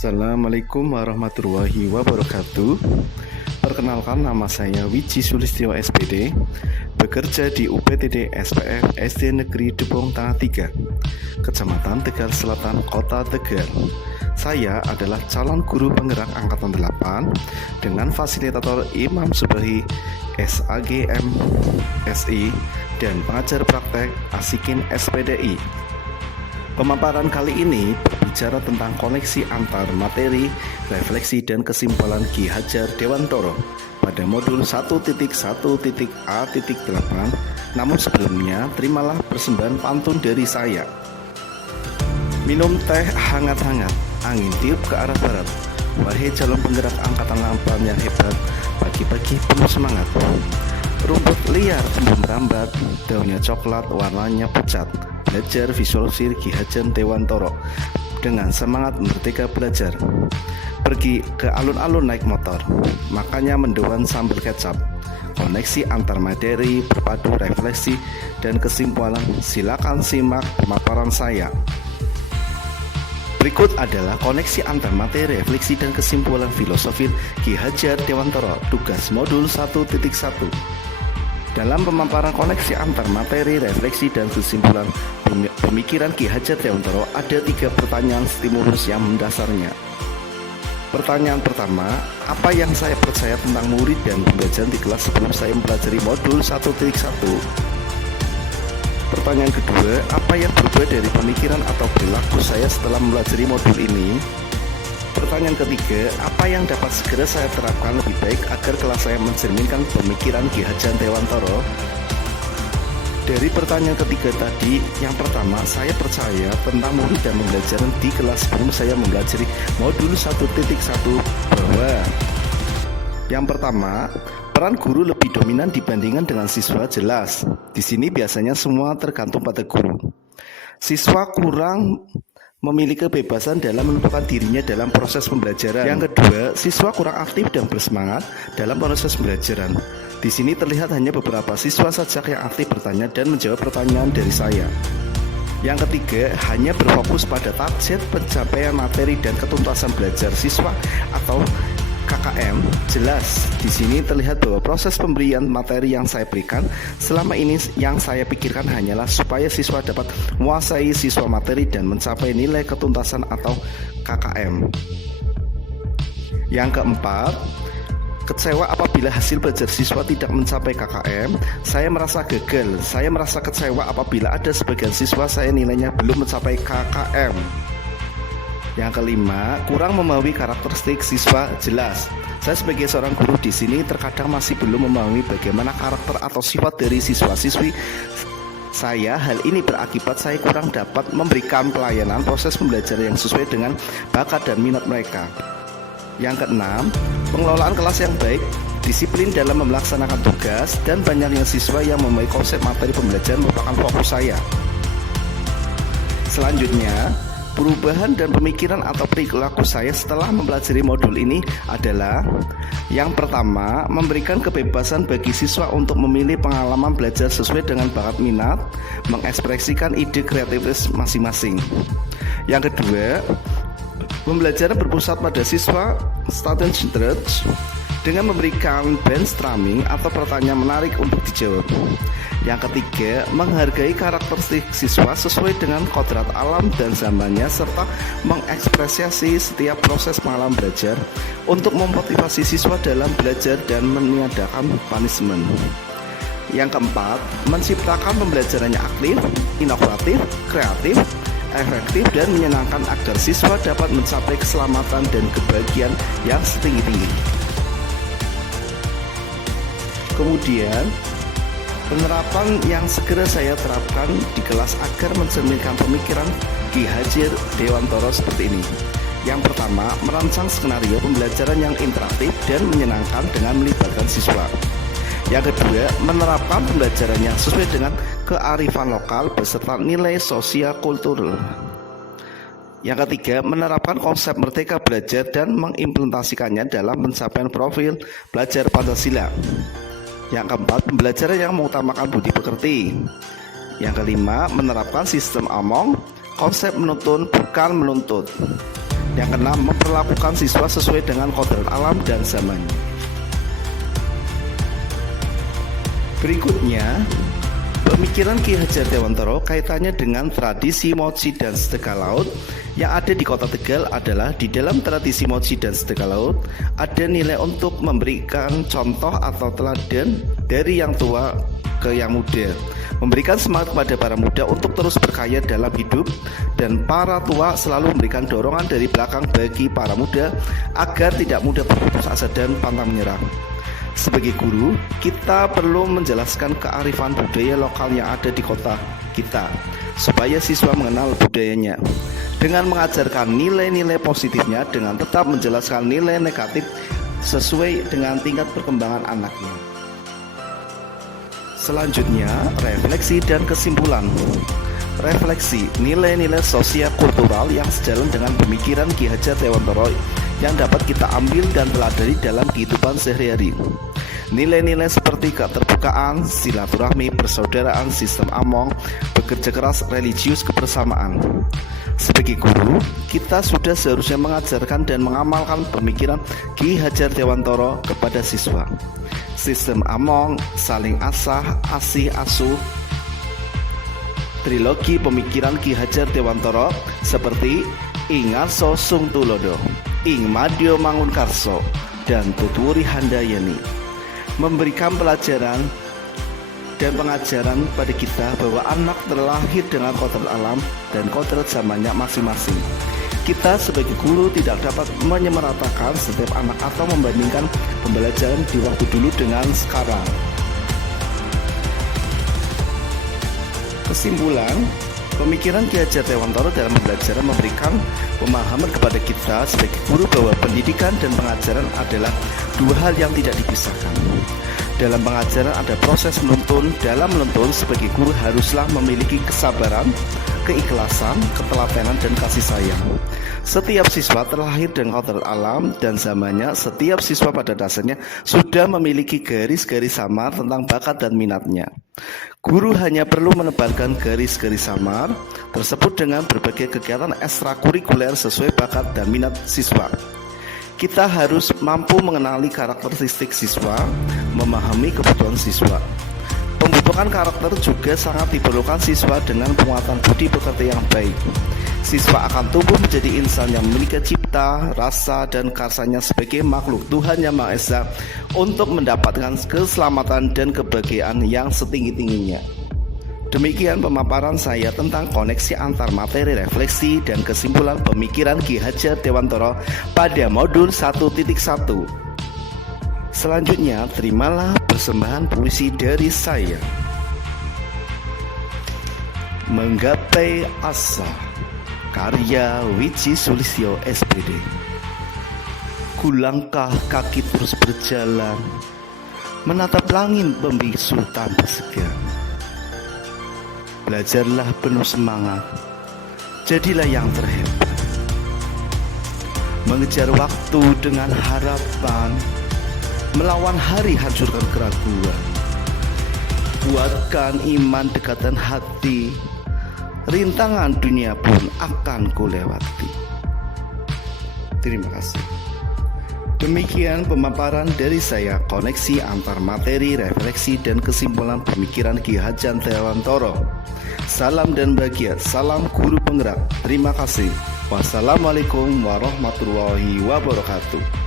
Assalamualaikum warahmatullahi wabarakatuh. Perkenalkan, nama saya Wiji Sulistyo SPD, bekerja di UPTD SPF SD Negeri Depong Tengah 3, Kecamatan Tegal Selatan, Kota Tegal. Saya adalah calon guru penggerak Angkatan 8 dengan fasilitator Imam Subahi SAGM SI dan pengajar praktek Asikin SPDI. Pemaparan kali ini berbicara tentang koneksi antar materi, refleksi, dan kesimpulan Ki Hajar Dewantoro pada modul 1.1.A.8. Namun sebelumnya, terimalah persembahan pantun dari saya. Minum teh hangat-hangat, angin tiup ke arah barat. Wahai calon penggerak Angkatan 8 yang hebat, pagi-pagi penuh semangat. Rumput liar tumbuh merambat, daunnya coklat, warnanya pucat. Belajar visualisir Ki Hajar Dewantoro dengan semangat merdeka belajar. Pergi ke alun-alun naik motor, makanya mendoan sambal kecap. Koneksi antar materi berpadu refleksi dan kesimpulan. Silakan simak pemaparan saya. Berikut adalah koneksi antar materi, refleksi, dan kesimpulan filosofi Ki Hajar Dewantoro, tugas modul 1.1. Dalam pemaparan koneksi antar materi, refleksi, dan kesimpulan pemikiran Ki Hajar Dewantoro, ada 3 pertanyaan stimulus yang mendasarnya. Pertanyaan pertama, apa yang saya percaya tentang murid dan pembelajaran di kelas sebelum saya mempelajari modul 1.1? Pertanyaan kedua, apa yang berubah dari pemikiran atau perilaku saya setelah mempelajari modul ini? Pertanyaan ketiga, apa yang dapat segera saya terapkan lebih baik agar kelas saya mencerminkan pemikiran Ki Hajar Dewantoro? Dari pertanyaan ketiga tadi, yang pertama, saya percaya tentang murid dan pembelajaran di kelas sebelum saya mempelajari modul 1.1 bahwa yang pertama, peran guru lebih dominan dibandingkan dengan siswa. Jelas, di sini biasanya semua tergantung pada guru. Siswa kurang memiliki kebebasan dalam menentukan dirinya dalam proses pembelajaran. Yang kedua, siswa kurang aktif dan bersemangat dalam proses pembelajaran. Di sini terlihat hanya beberapa siswa saja yang aktif bertanya dan menjawab pertanyaan dari saya. Yang ketiga, hanya berfokus pada target pencapaian materi dan ketuntasan belajar siswa atau KKM. Jelas, di sini terlihat bahwa proses pemberian materi yang saya berikan selama ini yang saya pikirkan hanyalah supaya siswa dapat menguasai siswa materi dan mencapai nilai ketuntasan atau KKM. Yang keempat, kecewa apabila hasil belajar siswa tidak mencapai KKM. Saya merasa gagal. Saya merasa kecewa apabila ada sebagian siswa saya nilainya belum mencapai KKM. Yang kelima, kurang memahami karakteristik siswa. Jelas, saya sebagai seorang guru di sini terkadang masih belum memahami bagaimana karakter atau sifat dari siswa-siswi saya. Hal ini berakibat saya kurang dapat memberikan pelayanan proses pembelajaran yang sesuai dengan bakat dan minat mereka. Yang keenam, pengelolaan kelas yang baik, disiplin dalam melaksanakan tugas, dan banyaknya siswa yang memahami konsep materi pembelajaran merupakan fokus saya. Selanjutnya, perubahan dan pemikiran atau perilaku saya setelah mempelajari modul ini adalah: yang pertama, memberikan kebebasan bagi siswa untuk memilih pengalaman belajar sesuai dengan bakat minat, mengekspresikan ide kreativitas masing-masing. Yang kedua, pembelajaran berpusat pada siswa student centered dengan memberikan brainstorming atau pertanyaan menarik untuk dijawab. Yang ketiga, menghargai karakteristik siswa sesuai dengan kodrat alam dan zamannya serta mengapresiasi setiap proses pengalaman belajar untuk memotivasi siswa dalam belajar dan meniadakan punishment. Yang keempat, menciptakan pembelajarannya aktif, inovatif, kreatif, efektif, dan menyenangkan agar siswa dapat mencapai keselamatan dan kebahagiaan yang setinggi-tinggi. Kemudian, penerapan yang segera saya terapkan di kelas agar mencerminkan pemikiran Ki Hajar Dewantoro seperti ini. Yang pertama, merancang skenario pembelajaran yang interaktif dan menyenangkan dengan melibatkan siswa. Yang kedua, menerapkan pembelajaran yang sesuai dengan kearifan lokal beserta nilai sosial kultural. Yang ketiga, menerapkan konsep merdeka belajar dan mengimplementasikannya dalam pencapaian profil belajar Pancasila. Yang keempat, pembelajaran yang mengutamakan budi pekerti. Yang kelima, menerapkan sistem omong, konsep menuntun bukan menuntut. Yang keenam, memperlakukan siswa sesuai dengan kodrat alam dan zamannya. Berikutnya, pemikiran Ki Hajar Dewantara kaitannya dengan tradisi Moci dan Sedekah Laut yang ada di Kota Tegal adalah di dalam tradisi Moci dan Sedekah Laut ada nilai untuk memberikan contoh atau teladan dari yang tua ke yang muda, memberikan semangat kepada para muda untuk terus berkarya dalam hidup, dan para tua selalu memberikan dorongan dari belakang bagi para muda agar tidak mudah berputus asa dan pantang menyerah. Sebagai guru, kita perlu menjelaskan kearifan budaya lokal yang ada di kota kita supaya siswa mengenal budayanya dengan mengajarkan nilai-nilai positifnya dengan tetap menjelaskan nilai negatif sesuai dengan tingkat perkembangan anaknya. Selanjutnya, refleksi dan kesimpulan. Refleksi, nilai-nilai sosial kultural yang sejalan dengan pemikiran Ki Hajar Dewantara yang dapat kita ambil dan teladani dalam kehidupan sehari-hari. Nilai-nilai seperti keterbukaan, silaturahmi, persaudaraan, sistem among, bekerja keras, religius, kebersamaan. Sebagai guru, kita sudah seharusnya mengajarkan dan mengamalkan pemikiran Ki Hajar Dewantara kepada siswa. Sistem among, saling asah, asih, asuh, trilogi pemikiran Ki Hajar Dewantara seperti Ing Ngarso Sung Tulodo, Ing Madya Mangun Karso, dan Tuturi Handayani memberikan pelajaran dan pengajaran pada kita bahwa anak terlahir dengan kodrat alam dan kodrat zamannya masing-masing. Kita sebagai guru tidak dapat menyamaratakan setiap anak atau membandingkan pembelajaran di waktu dulu dengan sekarang. Kesimpulan, pemikiran Ki Hajar Dewantara dalam pembelajaran memberikan pemahaman kepada kita sebagai guru bahwa pendidikan dan pengajaran adalah dua hal yang tidak dipisahkan. Dalam pengajaran ada proses menuntun. Dalam menuntun, sebagai guru haruslah memiliki kesabaran, keikhlasan, ketelatenan, dan kasih sayang. Setiap siswa terlahir dengan kodrat alam dan zamannya. Setiap siswa pada dasarnya sudah memiliki garis-garis samar tentang bakat dan minatnya. Guru hanya perlu menebalkan garis-garis samar tersebut dengan berbagai kegiatan ekstrakurikuler sesuai bakat dan minat siswa. Kita harus mampu mengenali karakteristik siswa, memahami kebutuhan siswa. Pembentukan karakter juga sangat diperlukan siswa dengan penguatan budi pekerti yang baik. Siswa akan tumbuh menjadi insan yang memiliki cipta, rasa, dan karsanya sebagai makhluk Tuhan Yang Maha Esa untuk mendapatkan keselamatan dan kebahagiaan yang setinggi-tingginya. Demikian pemaparan saya tentang koneksi antar materi, refleksi, dan kesimpulan pemikiran Ki Hajar Dewantara pada modul 1.1. Selanjutnya, terimalah persembahan puisi dari saya. Menggapai Asa, karya Wiji Sulistyo SPD. Kulangkah kaki terus berjalan, menatap langit membisu tanpa segan. Belajarlah penuh semangat, jadilah yang terhebat. Mengejar waktu dengan harapan, melawan hari hancurkan keraguan. Kuatkan iman, dekatan hati, rintangan dunia pun akan kulewati. Terima kasih. Demikian pemaparan dari saya, koneksi antar materi, refleksi, dan kesimpulan pemikiran Ki Hajar Dewantara. Salam dan bahagia, salam guru penggerak. Terima kasih. Wassalamualaikum warahmatullahi wabarakatuh.